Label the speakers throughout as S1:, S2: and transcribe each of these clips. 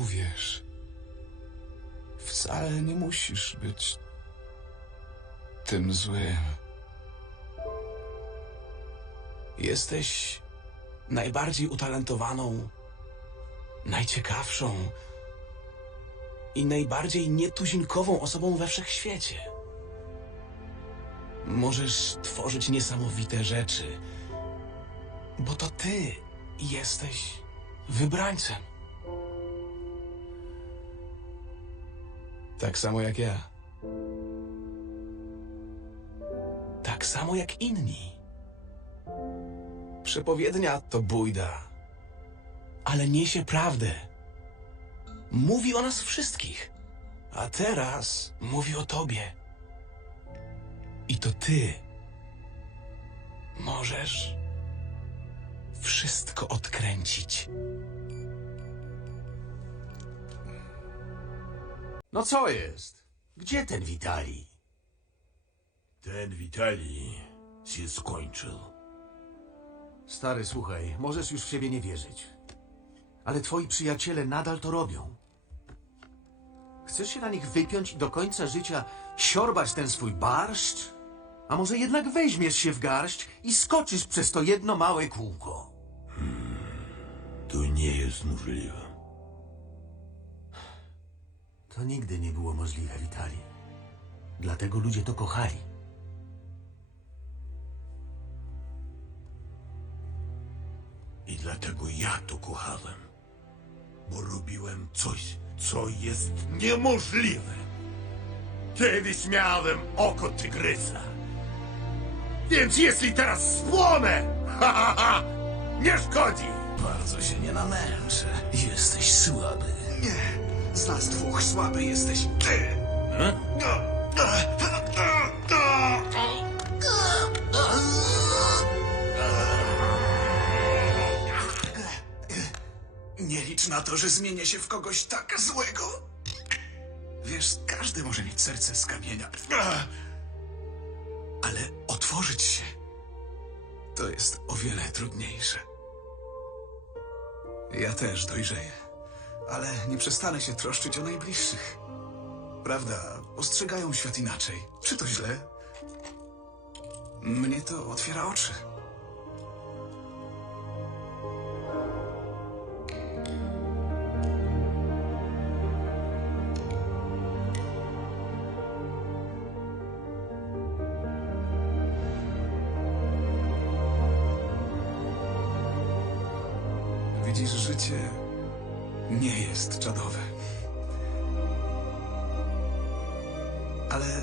S1: Uwierz, wcale nie musisz być tym złym. Jesteś najbardziej utalentowaną, najciekawszą i najbardziej nietuzinkową osobą we wszechświecie. Możesz tworzyć niesamowite rzeczy, bo to ty jesteś wybrańcem. Tak samo jak ja. Tak samo jak inni. Przepowiednia to bójda, ale niesie prawdę. Mówi o nas wszystkich, a teraz mówi o tobie. I to ty możesz wszystko odkręcić.
S2: No co jest? Gdzie ten Witali?
S3: Ten Witali się skończył.
S2: Stary, słuchaj, możesz już w siebie nie wierzyć. Ale twoi przyjaciele nadal to robią. Chcesz się na nich wypiąć i do końca życia siorbać ten swój barszcz? A może jednak weźmiesz się w garść i skoczysz przez to jedno małe kółko?
S3: To nie jest możliwe.
S2: To nigdy nie było możliwe, Witali. Dlatego ludzie to kochali.
S3: I dlatego ja to kochałem. Bo robiłem coś, co jest niemożliwe. Kiedyś miałem oko tygrysa. Więc jeśli teraz spłonę, ha, ha, ha, nie szkodzi.
S1: Bardzo się nie namęczę. Jesteś słaby. Nie, z nas dwóch słaby jesteś ty. Nie licz na to, że zmienię się w kogoś tak złego. Wiesz, każdy może mieć serce z kamienia. Ale otworzyć się to jest o wiele trudniejsze. Ja też dojrzeję, ale nie przestanę się troszczyć o najbliższych. Prawda, postrzegają świat inaczej. Czy to źle? Mnie to otwiera oczy. Widzisz, życie nie jest czadowe. Ale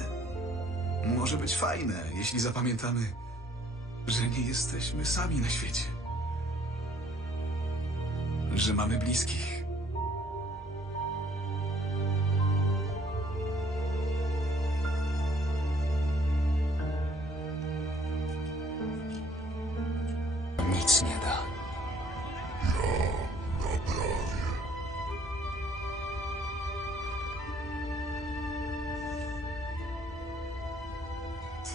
S1: może być fajne, jeśli zapamiętamy, że nie jesteśmy sami na świecie. Że mamy bliskich.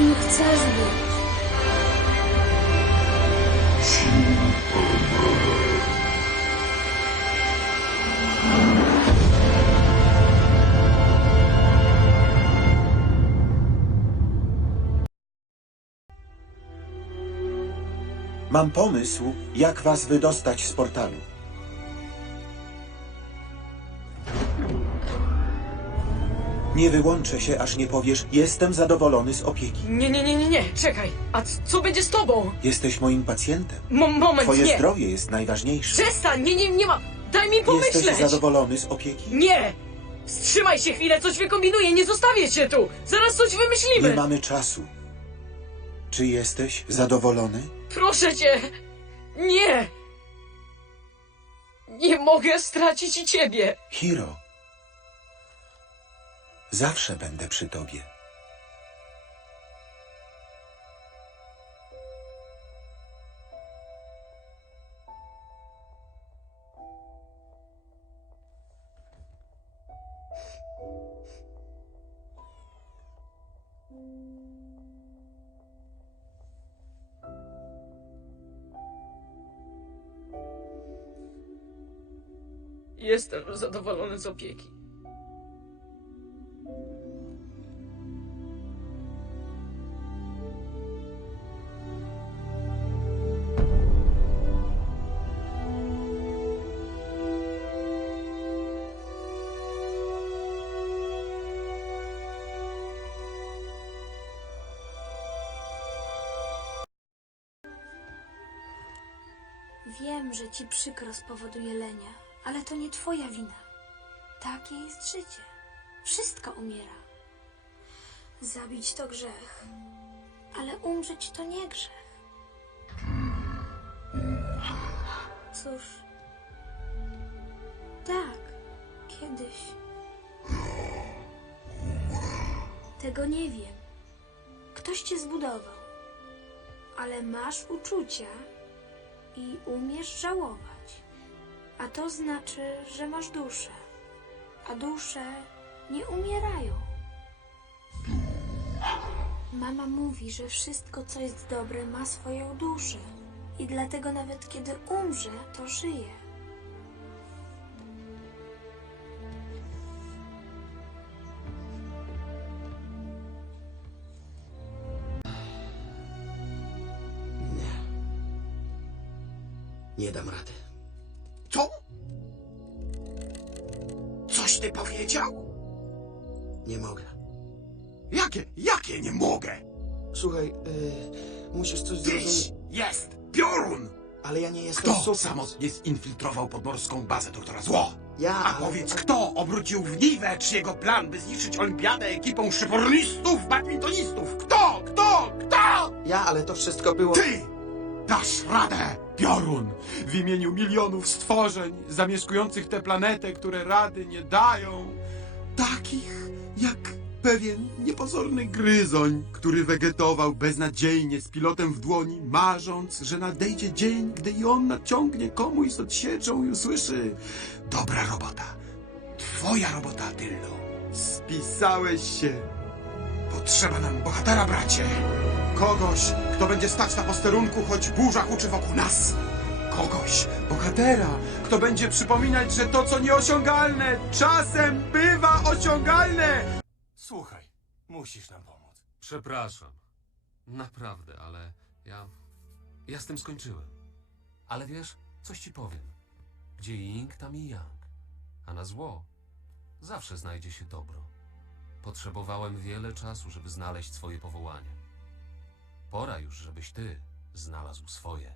S4: kim chcesz być.
S5: Mam pomysł, jak was wydostać z portalu. Nie wyłączę się, aż nie powiesz, jestem zadowolony z opieki.
S6: Nie, nie, nie, nie, nie, czekaj. A c- co będzie z tobą?
S5: Jesteś moim pacjentem.
S6: Mo moment,
S5: Twoje
S6: nie.
S5: zdrowie jest najważniejsze.
S6: Przestań, nie, nie, nie ma. Daj mi pomyśleć.
S5: Jesteś zadowolony z opieki?
S6: Nie! Wstrzymaj się chwilę, coś wykombinuję, nie zostawię cię tu! Zaraz coś wymyślimy!
S5: Nie mamy czasu. Czy jesteś zadowolony?
S6: Proszę cię! Nie! Nie mogę stracić i ciebie!
S5: Hiro. Zawsze będę przy tobie.
S6: Jestem zadowolony z opieki.
S7: Wiem, że ci przykro z powodu jelenia, ale to nie twoja wina. Takie jest życie. Wszystko umiera. Zabić to grzech, ale umrzeć to nie grzech. Cóż, tak, kiedyś. Tego nie wiem. Ktoś cię zbudował, ale masz uczucia i umiesz żałować. A to znaczy, że masz duszę. A dusze nie umierają. Mama mówi, że wszystko, co jest dobre, ma swoją duszę. I dlatego nawet kiedy umrze, to żyje.
S8: Nie dam rady.
S9: Co? Coś ty powiedział?
S8: Nie mogę.
S9: Jakie, jakie nie mogę?
S8: Słuchaj, y, musisz coś zrozumieć.
S9: jest piorun!
S8: Ale ja nie jestem
S9: Kto
S8: super.
S9: samotnie zinfiltrował podmorską bazę doktora Zło?
S8: Ja,
S9: A
S8: ale-
S9: powiedz, kto obrócił w niwecz jego plan, by zniszczyć olimpiadę ekipą szybornistów, badmintonistów? Kto? Kto? Kto?
S8: Ja, ale to wszystko było...
S9: Ty dasz radę, piorun! W imieniu milionów stworzeń zamieszkujących tę planetę, które rady nie dają. Takich jak pewien niepozorny gryzoń, który wegetował beznadziejnie z pilotem w dłoni, marząc, że nadejdzie dzień, gdy i on naciągnie komuś z odsieczą i usłyszy Dobra robota. Twoja robota, Tyllo. Spisałeś się. Potrzeba nam bohatera, bracie. Kogoś, kto będzie stać na posterunku, choć burza huczy wokół nas. Kogoś, bohatera, kto będzie przypominać, że to, co nieosiągalne, czasem bywa osiągalne.
S10: Słuchaj, musisz nam pomóc.
S11: Przepraszam. Naprawdę, ale ja. Ja z tym skończyłem. Ale wiesz, coś ci powiem. Gdzie Ying, tam i Yang. A na zło zawsze znajdzie się dobro. Potrzebowałem wiele czasu, żeby znaleźć swoje powołanie. Pora już, żebyś ty znalazł swoje.